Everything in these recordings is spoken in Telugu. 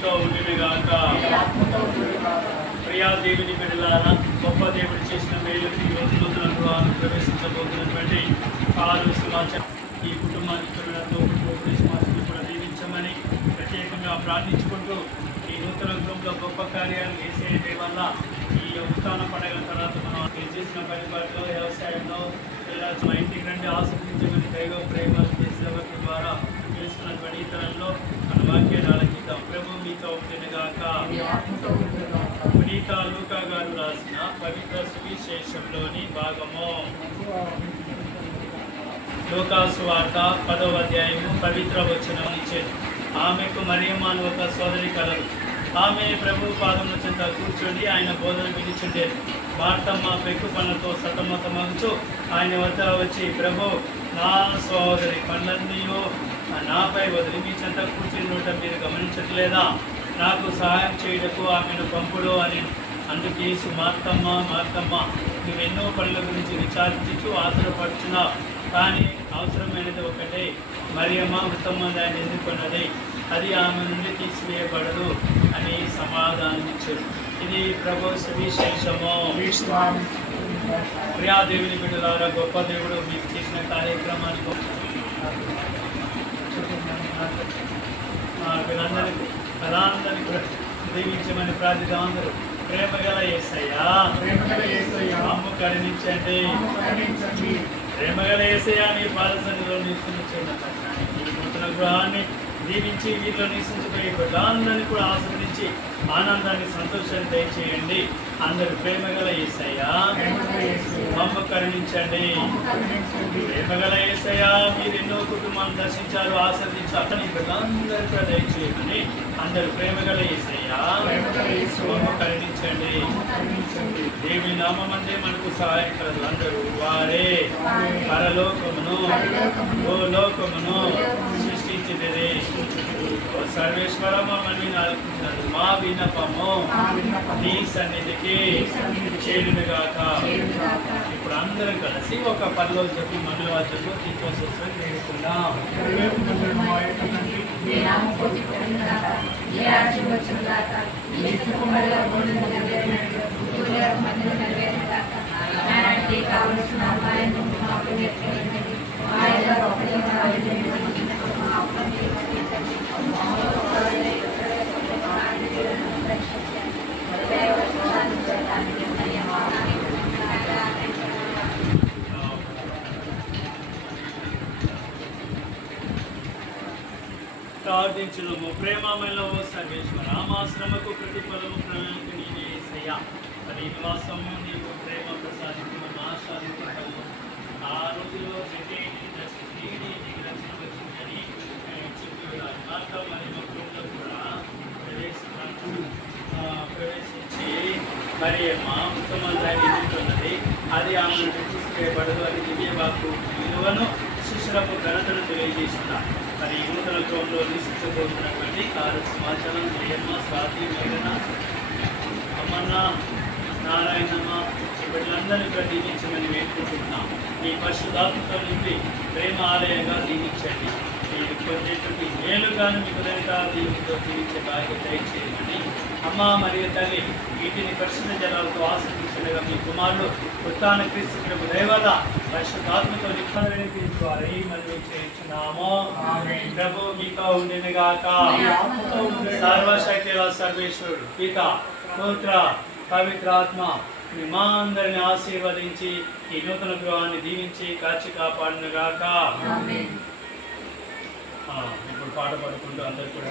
మీతో ఉండునుగాక. ప్రియా దేవుని బిడ్డలారా, గొప్ప దేవుడు చేసిన మేలుకి ఈరోజు నూతన గృహాన్ని ప్రవేశించబోతున్నటువంటి కాలు సమాచారం ఈ కుటుంబానికి సమాచారం కూడా దీవించమని ప్రత్యేకంగా ప్రార్థించుకుంటూ ఈ నూతన గృహంలో గొప్ప కార్యాలు చేసే వల్ల ఈ ఉత్తాన పండుగ తర్వాత మనం చేసిన పరిపాలనలో వ్యవసాయంలో మా ఇంటికి రండి ఆస్వాదించమని దైవ ప్రేమలు చేసే ద్వారా చేస్తున్నటువంటి ఇతరుల్లో మన వాక్యాన్ని ఆలకిద్దాం. ప్రభు మీతో ఉండునుగాక. పునీత లూకా గారు రాసిన పవిత్ర సువిశేషంలోని భాగము. లూకా సువార్త 10వ అధ్యాయము పవిత్ర వచనం ఇచ్చేది. ఆమెకు మరియమ్మ అని ఒక సోదరి కలదు. ఆమె ప్రభు పాదముల చెంత కూర్చొని ఆయన బోధన వినిచుండేది. మార్తమ్మ పెక్కు పనులతో సతమతమగుచు ఆయన వద్ద వచ్చి, ప్రభు నా సోదరి పనులన్నీ నాపై వదిలి మీ చెంత కూర్చుని మీరు గమనించట్లేదా? నాకు సహాయం చేయటకు ఆమెను పంపుడు అని. అందుకే మార్తమ్మ మార్తమ్మ, నువ్వెన్నో పనుల గురించి విచారించు ఆతురపడుచున్నావు, కానీ అవసరమైనది ఒకటే. మరియమ్మ ఉత్తమంది ఆయన ఎన్నుకున్నది, అది ఆమె నుండి తీసివేయబడదు అని సమాధానం ఇచ్చారు. ఇది ప్రభు సువిశేషము. ప్రియా దేవుని బిడ్డలారా, గొప్ప దేవుడు మీకు చేసిన కార్యక్రమానికి వీళ్ళందరికీ కళాందరినీ కూడా దీవించమని ప్రార్థిద్దాం. అందరూ ప్రేమ గల యేసయ్యా అమ్ము కరుణించండి. ప్రేమ గల యేసయ్యా నీ పాద సన్నిధిలో నివసించండి. ఈ నూతన గృహాన్ని దీవించి వీటిలో నివసించిపోయి బిడ్డలందరినీ కూడా ఆస్వాదించి ఆనందాన్ని సంతోషాన్ని దయచేయండి. అందరూ ప్రేమ గల యేసయ్యా అమ్ము కరుణించండి. ప్రేమ గల యేసయ్యా మీరు ఎన్నో కుటుంబాన్ని దర్శించారు, ఆస్వాదించారు, నీ బిడ్డలందరూ కూడా దయచేయమని అందరూ ప్రేమ గల యేసయ్యా అమ్ము కరుణించండి. దేవి నామమందే మనకు సహాయం కలదు. అందరూ వారే పరలోకమును భూలోకమును సృష్టించినది. సర్వేశ్వరమ్మ మనవి ఆలకించినది. మా విన్నపము నీ సన్నిధికి చేరునుగాక. ఇప్పుడు అందరం కలిసి ఒక పనిలో చెప్పి మంగళవాద్యంలో తీసుకోసం వేడుకుందాం. ప్రార్థించుము. ప్రేమమైన సర్వేశ్వర, మా శ్రమకు ప్రతిఫలము ప్రణాళిక నీవే యేసయ్యా. నీ నివాసము నీవు ప్రేమ ప్రసాదించమని ఆశాదించగలము. ఆ రోజులో ప్రవేశించి మరి మా ఉత్తమందాన్ని ఎదుర్కొన్నది. అది ఆమెను తీసుకువేయబడదు. అది దివ్యవాకు విలువను శిష్యులకు ఘనతను తెలియజేస్తున్నా. మరి నూతన గృహంలో నివసించబోతున్నటువంటి కారు సమాచారం జయమ్మ, స్వాతి, మేఘన, అమ్మన్న, నారాయణమ్మ వీళ్ళందరినీ కూడా దీవించమని వేడుకుంటున్నాం. ఈ పరిశుద్ధాత్మతో నింపి ప్రేమ ఆలయంగా దీవించండి. మీరు పొందేటువంటి మేలుగాను మీకు దీనితో దీవించే బాధ్యత దయచేయమని అమ్మ మరియు తల్లి వీటిని పరిశుద్ధ జలాలతో ఆస్వాదించగా మీ కుమారుడు ఉత్తాన క్రీస్తు దైవత పరిశుద్ధాత్మతో నింపని తీసుకోవాలి మరియు చేయించున్నాము. ప్రభు మీతో ఉండినగాక. సర్వశక్తి సర్వేశ్వరుడు పిత పుత్ర పవిత్రాత్మ మా అందరిని ఆశీర్వదించి ఈ నూతన గృహాన్ని దీవించి కాచి కాపాడునుగాక. ఇప్పుడు పాట పాడుకుంటూ అందరు కూడా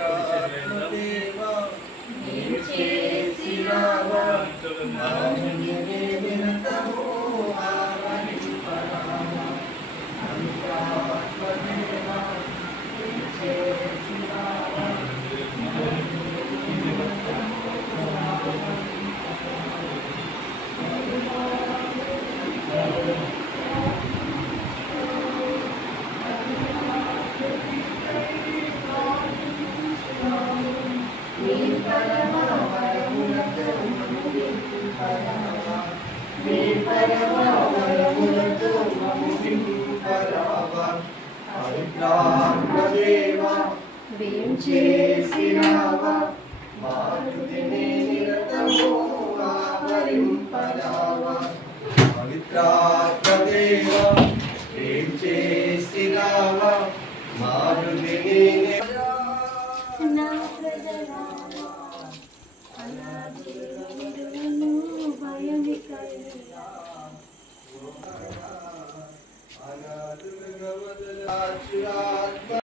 మారుదిని నిరతము ఆవరింపదావా పవిత్రాత్మదేవా ఏం చేసినావా మారుదిని